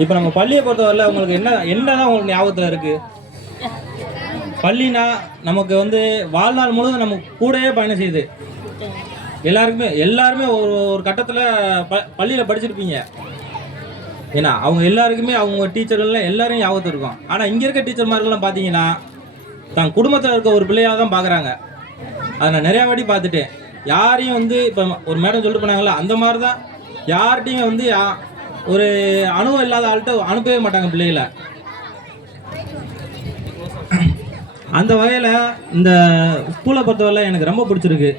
இப்போ நம்ம பள்ளியை பொறுத்தவரையில் உங்களுக்கு என்னதான் உங்களுக்கு ஞாபகத்தில் இருக்குது? பள்ளினா நமக்கு வாழ்நாள் முழுவதும் நம்ம கூடவே பயணம் செய்யுது. எல்லாருமே ஒரு கட்டத்தில் பள்ளியில் படிச்சிருப்பீங்க. ஏன்னா அவங்க எல்லாருக்குமே அவங்க டீச்சர்கள்லாம் எல்லாரும் ஞாபகத்தில் இருக்கும். ஆனால் இங்கே இருக்க டீச்சர்மார்கள்லாம் பார்த்தீங்கன்னா தான் குடும்பத்தில் இருக்க ஒரு பிள்ளையாக தான் பார்க்குறாங்க. அதை நான் நிறையா வாட்டி பார்த்துட்டேன். யாரையும் இப்போ ஒரு மேடம் சொல்லிட்டு போனாங்களா, அந்த மாதிரி தான் யார்கிட்டையும் ஒரு அனுபவம் இல்லாத ஆள்கிட்ட அனுப்பவே மாட்டாங்க பிள்ளைகளை. அந்த வகையில் இந்த ஸ்கூலை பொறுத்தவரை எனக்கு ரொம்ப பிடிச்சிருக்கு.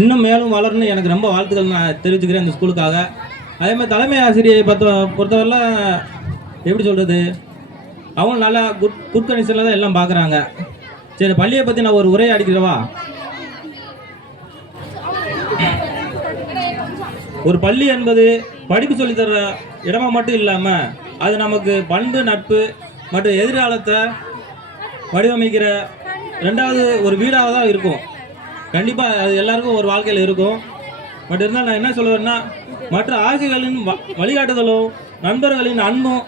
இன்னும் மேலும் வளரணும் எனக்கு ரொம்ப வாழ்த்துக்கள் நான் தெரிவிச்சுக்கிறேன் இந்த ஸ்கூலுக்காக. அதே மாதிரி தலைமை ஆசிரியை பொறுத்தவரையில் எப்படி சொல்கிறது, அவங்க நல்லா குட் கண்டிஷனில் தான் எல்லாம் பார்க்குறாங்க. சரி, பள்ளியை பற்றி நான் ஒரு உரையை அடிக்கிறவா. ஒரு பள்ளி என்பது படிப்பு சொல்லித்தர இடமா மட்டும் இல்லாமல் அது நமக்கு பண்பு, நட்பு மற்றும் எதிர்காலத்தை வடிவமைக்கிற ரெண்டாவது ஒரு வீடாக தான் இருக்கும். கண்டிப்பாக அது எல்லாருக்கும் ஒரு வாழ்க்கையில் இருக்கும். பட் இருந்தால் நான் என்ன சொல்லுவேன்னா, மற்ற ஆசிரியர்களின் வழிகாட்டுதலும் நண்பர்களின் அன்பும்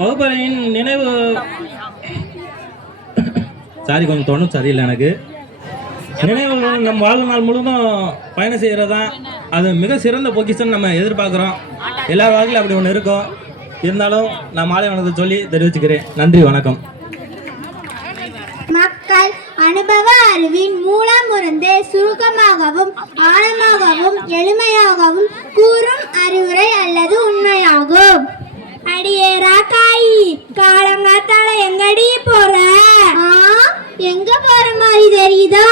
வகுப்பறையின் நினைவு கொஞ்சம் தோணும் சரியில்லை எனக்கு நினைவுகள் நம்ம வாழ்நாள் முழுவதும் பயணம் செய்கிறதான் அது மிக சிறந்த பொக்கிஷன் நம்ம எதிர்பார்க்குறோம். எல்லா வாழ்க்கையிலும் அப்படி ஒன்று இருக்கும். இருந்தாலும் நான் மாலை வணக்கத்தை சொல்லி தெரிவிச்சுக்கிறேன். நன்றி, வணக்கம். மக்கள் அனுபவ அறிவின் மூலம் இருந்தே சுருக்கமாகவும் ஆழமாகவும் எளிமையாகவும் கூறும் அறிவுரை அல்லது உண்மையாகும். அடியே ராக்காயி, காலங்காத்தால எங்கடி போற? எங்க போற மாதிரி தெரியுதா?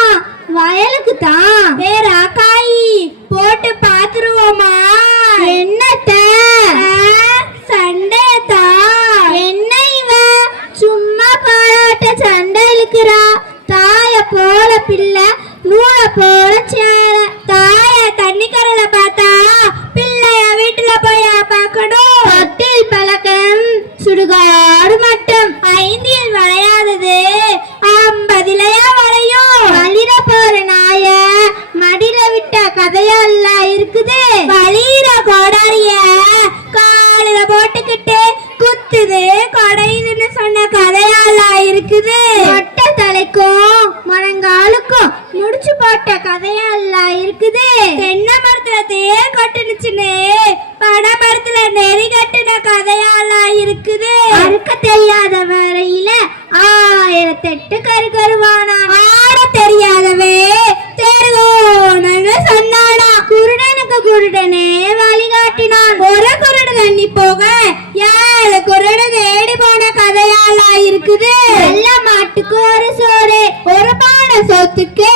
வயலுக்கு தான். ராக்காயி, போட்டு பாத்துருவோமா? என்னத்த? சண்டையத்தா? என்ன இவ சும்மா பாராட்ட சண்டை இழுக்கிறா? தாய போல பிள்ளை, நூல போல சேர. தாய தண்ணிக்கரையில பார்த்தா பிள்ளைய வீட்டுல போய் பார்க்கணும். பத்தில் பழக்கம் சுடுகாடு மட்டும். ஐந்தில் வளையாதது 50லயா வளையும்? வலிர போற நாய மடியில விட்ட கதையெல்லாம் இருக்குது. வலிர கோடாரிய காலில போட்டுக்கிட்டு குத்துது கொடையுதுன்னு சொன்ன கதையெல்லாம் இருக்குது. மொட்டை தலைக்கும் முழங்காலுக்கும் முடிச்சு போட்ட கதையெல்லாம் இருக்குது. தென்னை மரத்துல தேர் கட்டுனுச்சுன்னு பனை மரத்துல நெறி கட்டுன கதையெல்லாம் இருக்குது. அறுக்க தெரியாத வரையில 1008 கருவானா. ஆட தெரியாதவே தெருவோன்னு சொன்னானா. குருடனுக்கு குருடனே வழிகாட்டினான். ஒரு குருடு தண்ணி போக 7 குருடு தேடி போன கதையெல்லாம் இருக்குது. நல்ல மாட்டுக்கு ஒரு சோறு, ஒரு பானை சொத்துக்கு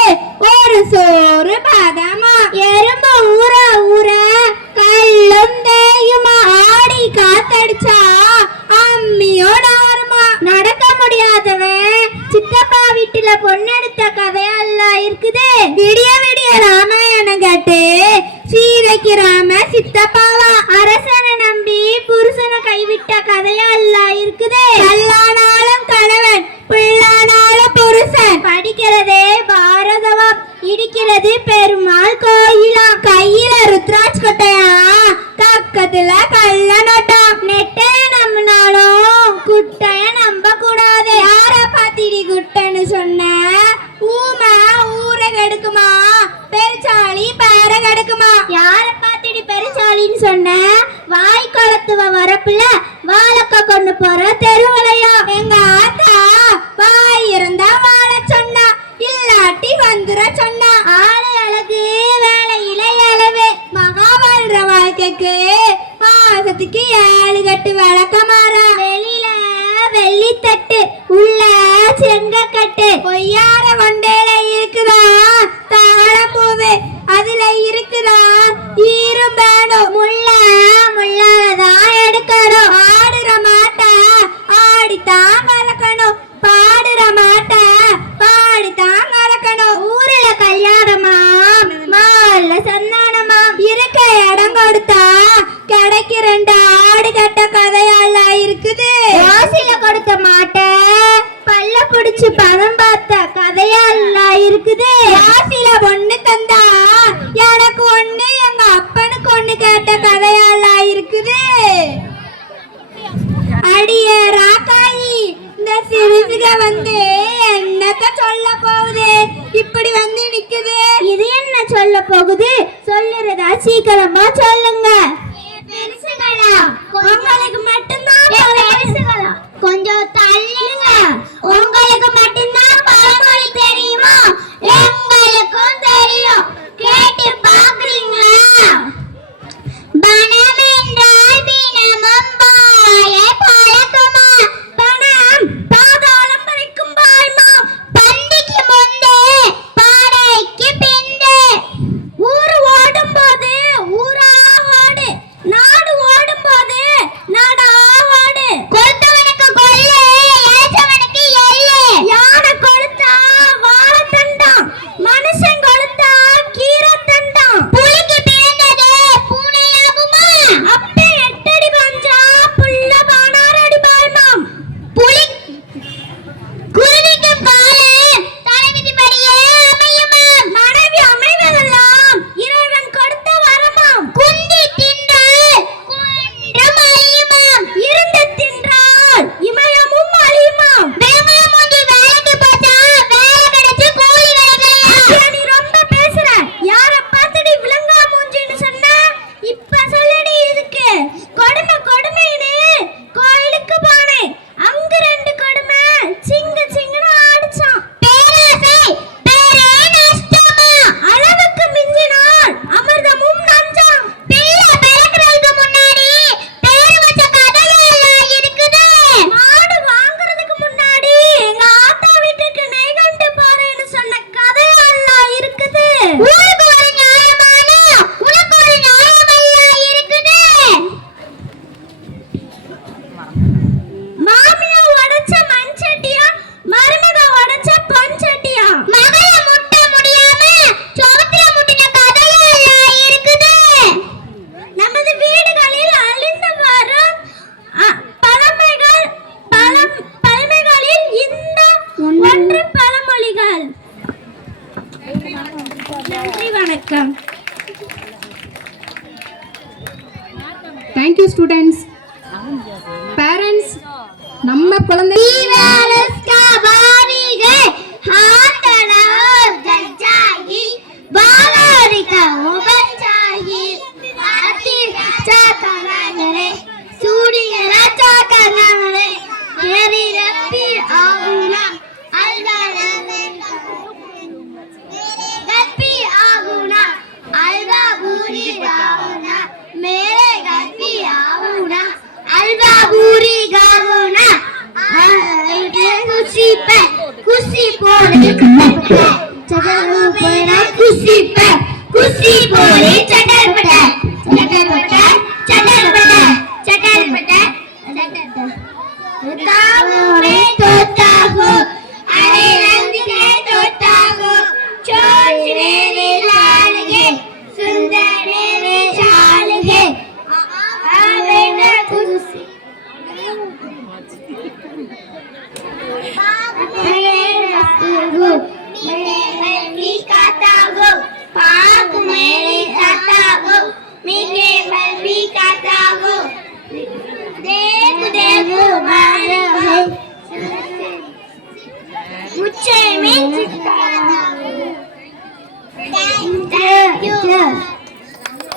ஒரு சோறு பாதாமா. எறும்பு ஊற ஊற கல்லும் தேயுமா. ஆடி காத்தடிச்சா அம்மியோட வருமா. நடக்க முடியாதவன் சித்தப்பா வீட்டுல பொண்ணெடுத்த கதையெல்லாம் இருக்குது. விடிய விடிய ராமாயணம் கேட்டு சீதைக்கு ராம சித்தப்பாவா. அரசனை நம்பி புருஷனை கைவிட்ட கதையெல்லாம் இருக்குது. கல்லானாலும் கணவன், பிள்ளானாலும் புருஷன். படிக்கிறதே பாரதவம், இடிக்கிறது பெருமாள் கோயிலா. கையில ருத்ராட்ச கொட்டையா, பக்கத்துல கள்ள நோட்டம். நெட்டைய நம்பினாலும் குட்டைய நம்ப கூடாது. யார பாத்திடி குட்டன்னு சொன்ன? ஊமை ஊர கெடுக்குமா, பெருச்சாளி பேர கெடுக்குமா. யார பாத்திடி பெருச்சாளின்னு சொன்ன? வாய் குளத்துவ வரப்புல வாழக்க கொண்டு போற தெருவலையா. எங்க ஆத்தா வாய் இருந்தா வாழ சொன்னா, இல்லாட்டி வந்துர சொன்னா. ஆளு அழகு வேலையில அளவு. மகாபாரத வாழ்க்கைக்கு மாசத்துக்கு 7 கட்டு விளக்கமாறா. வெளியில வெள்ளித்தட்டு, உள்ள செங்கக்கட்டு. பொய்யார வண்டையில இருக்குதா தாழம்பூவு, அதுல இருக்குதா ஈரும் வேணும். முள்ளாலதான் எடுக்கணும். ஆடுற மாட்டா ஆடித்தான் வளர்க்கணும். பாடுற மாட்டா பாடித்தான் வளர்க்கணும். ஊர்ல கல்யாணமா, மால்ல சந்தானமா. இருக்க இடம் கொடுத்தா கிடைக்கு 2 ஆடு கட்ட கதையெல்லாம் இருக்குது. வாசில கொடுத்த மாட்ட பல்ல புடிச்சு பணம் பார்த்த கதையெல்லாம் இருக்குது. வாசில ஒண்ணு தந்தா எனக்கு ஒண்ணு, எங்க அப்பனுக்கு ஒண்ணு கேட்ட கதையெல்லாம் இருக்குது. சிறுசுக வந்து என்னத்த சொல்ல போகுது? இப்படி வந்து நிக்குது. இது என்ன சொல்ல போகுது? சொல்லுறதா சீக்கிரமா சொல்லுங்க. பெருசுகளா, உங்களுக்கு மட்டும்தான் பெருசுகளா? கொஞ்சம் தள்ளுங்க. உங்களுக்கு மட்டும்தான் பழமொழி தெரியுமா? எங்களுக்கும் தெரியும். கேட்டு பாக்குறீங்களா? பணம் என்றால் தினமும் வாயை பழக்குமா? பணம் பாதாளம் வரைக்கும் பாய்மா? பண்டிக்கு முந்தே பாடைக்கு பிந்தே. ஊரு ஓடும் போது ஊரா ஓடு, நாடு ஓடும் போது நாடா ஓடு. கொடுத்தவனுக்கு கொள்ளு, இளைச்சவனுக்கு எள்ளு. யானை கொளுத்தா வாழைத்தண்டம், மனுஷன் கொளுத்தா கீரைத்தண்டம். புலிக்கு பிறந்தது பூனையாகுமா? அப்பே 8 அடி பஞ்சா புள்ள 16 அடி பாய்மாம். புலி குருவிக்கு பாலு தலைவிதிப்படியே அமையுமா? மனைவி அமைவதெல்லாம் இறைவன் கொடுத்த வரமாம். குந்தி தின்றால் குன்றம் அழியுமாம். இருந்து தின்றால் இமயமும் அழியுமாம். வேமாமுண்டி வேலைக்கு பார்த்தா வேலை கிடைச்சு கூலி கிடைக்கலையா? நீ ரொம்ப பேசுற. யார பார்த்துடி விலங்கா மூஞ்சின்னு சொன்ன? இப்ப சொல்லடி இதுக்கு. கொடுமை கொடுமைன்னு கோயிலுக்கு போனேன். அங்க 2 கொடுமை சிங்கு சிங்குன்னு ஆடிச்சான். பேராசை பேரே நஷ்டமா? அளவுக்கு மிஞ்சினால் அமிர்தமும் நஞ்சம். பிள்ளை பிறக்கிறதுக்கு முன்னாடி பேர் வச்ச கதையெல்லாம் இருக்குது. மாடு வாங்குறதுக்கு முன்னாடி எங்க ஆத்தா வீட்டுக்கு நெய் கண்டு போறேன்னு சொன்ன கதையெல்லாம் இருக்குது. ஊருக்கு ஒரு நியாயமான உனக்கு ஒரு நியாயமெல்லாம் இருக்குது. மாமியா உடைச்ச மண்சட்டியா, மருமக உடைச்ச பொன்சட்டியா? மகளை முட்ட முடியாம சோத்துல முட்டின கதையெல்லாம் இருக்குது. நமது வீடுகளில் அழிந்து வரும் பழமைகளில் இந்த ஒன்று பழமொழிகள். நன்றி, வணக்கம். Thank you students. Parents, நம்ம குழந்தை खुशी